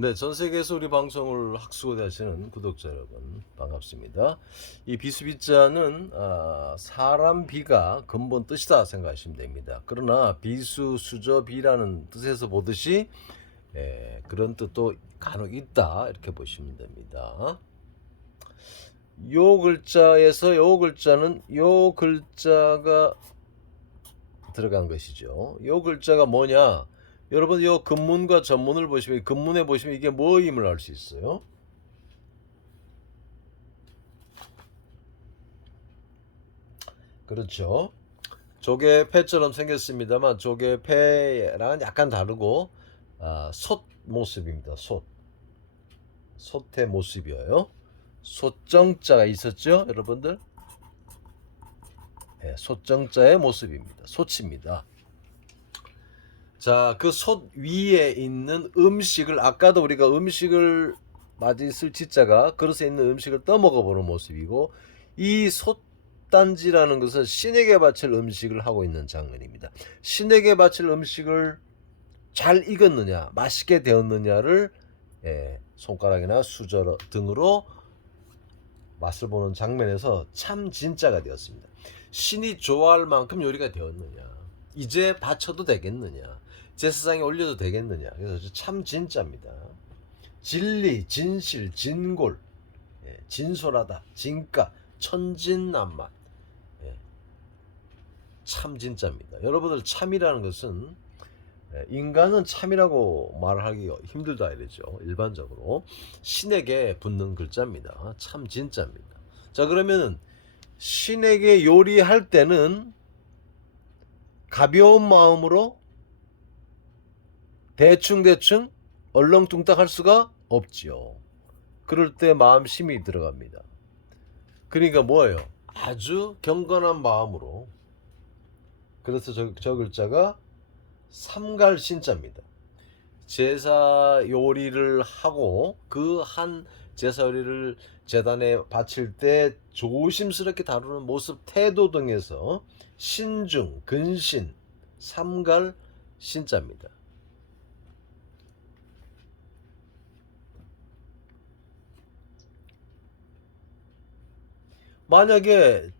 네, 전 세계에서 우리 방송을 학수고대하시는 구독자 여러분 반갑습니다. 이 비수비자는 아, 사람 비가 근본 뜻이다 생각하시면 됩니다. 그러나 비수 수저 비라는 뜻에서 보듯이 예, 그런 뜻도 간혹 있다 이렇게 보시면 됩니다. 요 글자에서 요 글자는 요 글자가 들어간 것이죠. 요 글자가 뭐냐? 여러분 요 근문과 전문을 보시면 근문에 보시면 이게 뭐임을 알 수 있어요. 그렇죠. 조개 패처럼 생겼습니다만 조개 패랑 약간 다르고 아, 솥 모습입니다. 솥. 솥의 모습이에요. 솥정자가 있었죠, 여러분들? 네, 솥정자의 모습입니다. 솥입니다. 자, 그 솥 위에 있는 음식을 아까도 우리가 음식을 맞이쓸 지자가 그릇에 있는 음식을 떠먹어 보는 모습이고 이 솥단지라는 것은 신에게 바칠 음식을 하고 있는 장면입니다. 신에게 바칠 음식을 잘 익었느냐, 맛있게 되었느냐를 예, 손가락이나 수저 등으로 맛을 보는 장면에서 참 진짜가 되었습니다. 신이 좋아할 만큼 요리가 되었느냐, 이제 바쳐도 되겠느냐, 제사상에 올려도 되겠느냐. 그래서 참 진짜입니다. 진리, 진실, 진골, 예, 진솔하다, 진가, 천진난만. 예, 참 진짜입니다. 여러분들 참이라는 것은 예, 인간은 참이라고 말하기 힘들다 이러죠. 일반적으로 신에게 붙는 글자입니다. 참 진짜입니다. 자 그러면 신에게 요리할 때는 가벼운 마음으로 대충대충 얼렁뚱땅 할 수가 없지요. 그럴 때 마음 심이 들어갑니다. 그러니까 뭐예요? 아주 경건한 마음으로. 그래서 저, 저 글자가 삼갈신자입니다. 제사 요리를 하고 그 한 제사 요리를 재단에 바칠 때 조심스럽게 다루는 모습, 태도 등에서 신중, 근신, 삼갈 신자입니다. 만약에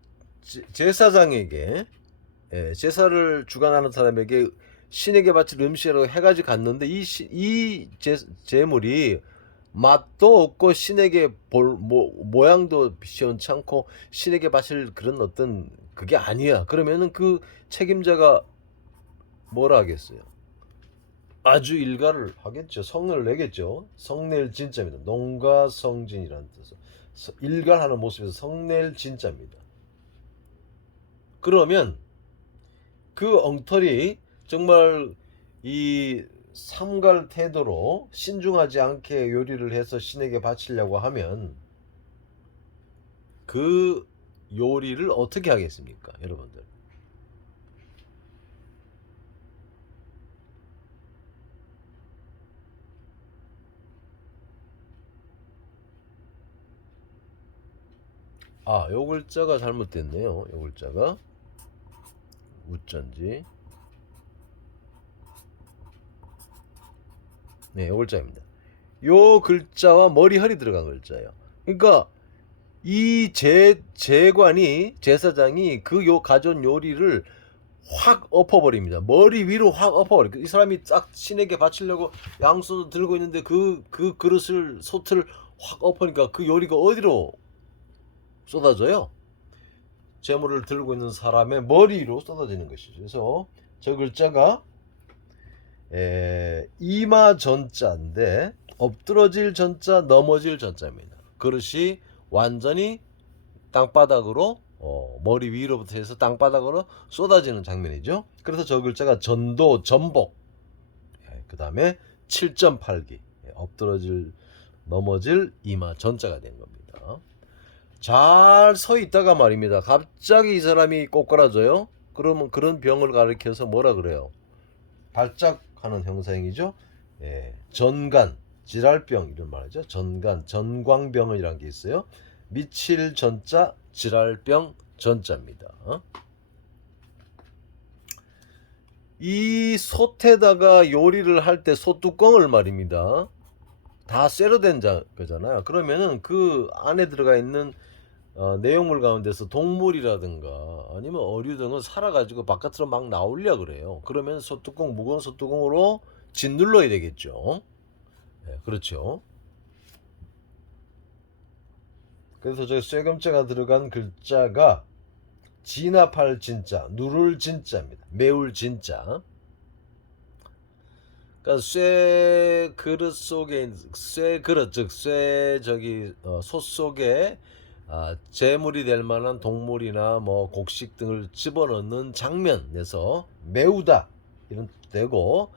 제- 제사장에게 예, 제사를 주관하는 사람에게 신에게 바칠 음식이라고 해가지고 갔는데 이, 시- 이 제, 제물이 맛도 없고 신에게 볼 모, 모양도 시원찮고 신에게 바칠 그런 어떤 그게 아니야. 그러면은 그 책임자가 뭐라 하겠어요? 아주 일가를 하겠죠. 성을 내겠죠. 성낼 진짜입니다. 농가 성진이라는 뜻으로 서- 일갈하는 모습에서 성낼 진짜입니다. 그러면 그 엉터리 정말 이 삼갈 태도로 신중하지 않게 요리를 해서 신에게 바치려고 하면 그 요리를 어떻게 하겠습니까, 여러분들? 아, 요 글자가 잘못됐네요. 요 글자가 우전지. 네, 요 글자입니다. 요 글자와 머리 허리 들어간 글자예요. 그러니까 이 제, 제관이 제사장이 그 요 가져온 요리를 확 엎어버립니다. 머리 위로 확 엎어버려. 이 사람이 딱 신에게 바치려고 양손을 들고 있는데 그, 그 그릇을, 솥을 확 엎으니까 그 요리가 어디로 쏟아져요? 재물을 들고 있는 사람의 머리로 쏟아지는 것이죠. 그래서 저 글자가 에, 이마 전자인데 엎드러질 전자, 넘어질 전자입니다. 그릇이 완전히 땅바닥으로 어, 머리 위로부터 해서 땅바닥으로 쏟아지는 장면이죠. 그래서 저 글자가 전도, 전복. 그 다음에 7.8기. 엎드러질, 넘어질 이마 전자가 된 겁니다. 잘 서 있다가 말입니다. 갑자기 이 사람이 꼬꾸라져요. 그러면 그런 병을 가리켜서 뭐라 그래요? 발작하는 형상이죠. 예, 전간, 질랄병 이런 말이죠. 전간, 전광병이라는 게 있어요. 미칠 전자, 질랄병 전자입니다. 이 솥에다가 요리를 할 때 솥뚜껑을 말입니다. 다 쇠로 된 자, 거잖아요. 그러면은 그 안에 들어가 있는 어, 내용물 가운데서 동물이라든가 아니면 어류 등은 살아가지고 바깥으로 막 나오려 그래요. 그러면 소뚜껑 무거운 소뚜껑으로 짓눌러야 되겠죠. 네, 그렇죠. 그래서 저희 쇠금자가 들어간 글자가 진압할 진짜, 누를 진짜입니다. 매울 진짜. 그러니까 쇠 그릇 속에 쇠 그릇 즉 쇠 저기 어, 솥 속에 아, 재물이 될 만한 동물이나 뭐 곡식 등을 집어넣는 장면에서 매우다 이런 뜻 되고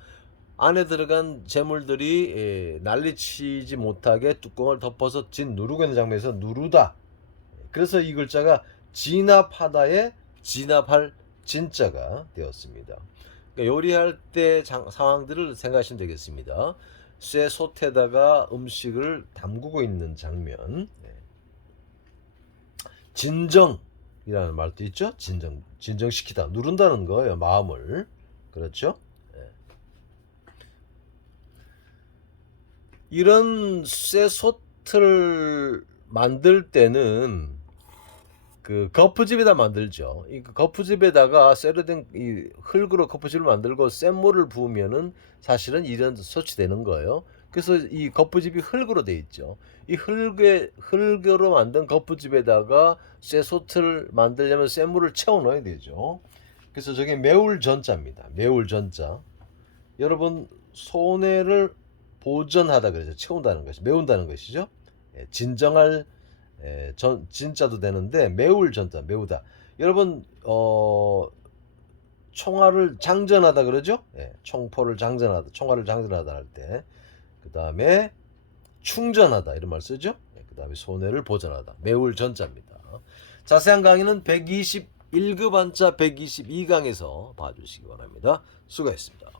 안에 들어간 재물들이 예, 난리치지 못하게 뚜껑을 덮어서 진 누르고 있는 장면에서 누르다 그래서 이 글자가 진압하다에 진압할 진자가 되었습니다. 그러니까 요리할 때 장- 상황들을 생각하시면 되겠습니다. 쇠 솥에다가 음식을 담그고 있는 장면. 네. 진정이라는 말도 있죠. 진정, 진정시키다, 누른다는 거예요. 마음을. 그렇죠? 네. 이런 쇠 솥을 만들 때는 그 거푸집에다 만들죠. 이 거푸집에다가 쇠로 된 이 흙으로 거푸집을 만들고 센 물을 부으면은 사실은 이런 솥이 되는 거예요. 그래서 이 거푸집이 흙으로 돼 있죠. 이 흙에 흙으로 만든 거푸집에다가 쇠 솥을 만들려면 센 물을 채워 넣어야 되죠. 그래서 저게 매울 전자입니다. 매울 전자. 여러분 손해를 보전하다 그러죠. 채운다는 것이 매운다는 것이죠. 예, 진정할 예, 전 진짜도 되는데 매울 전자 매우다. 여러분 어 총알을 장전하다 그러죠? 예, 총포를 장전하다, 총알을 장전하다 할 때. 그 다음에 충전하다 이런 말 쓰죠? 예, 그다음에 손해를 보전하다. 매울 전자입니다. 자세한 강의는 121급 한자 122강에서 봐주시기 바랍니다. 수고했습니다.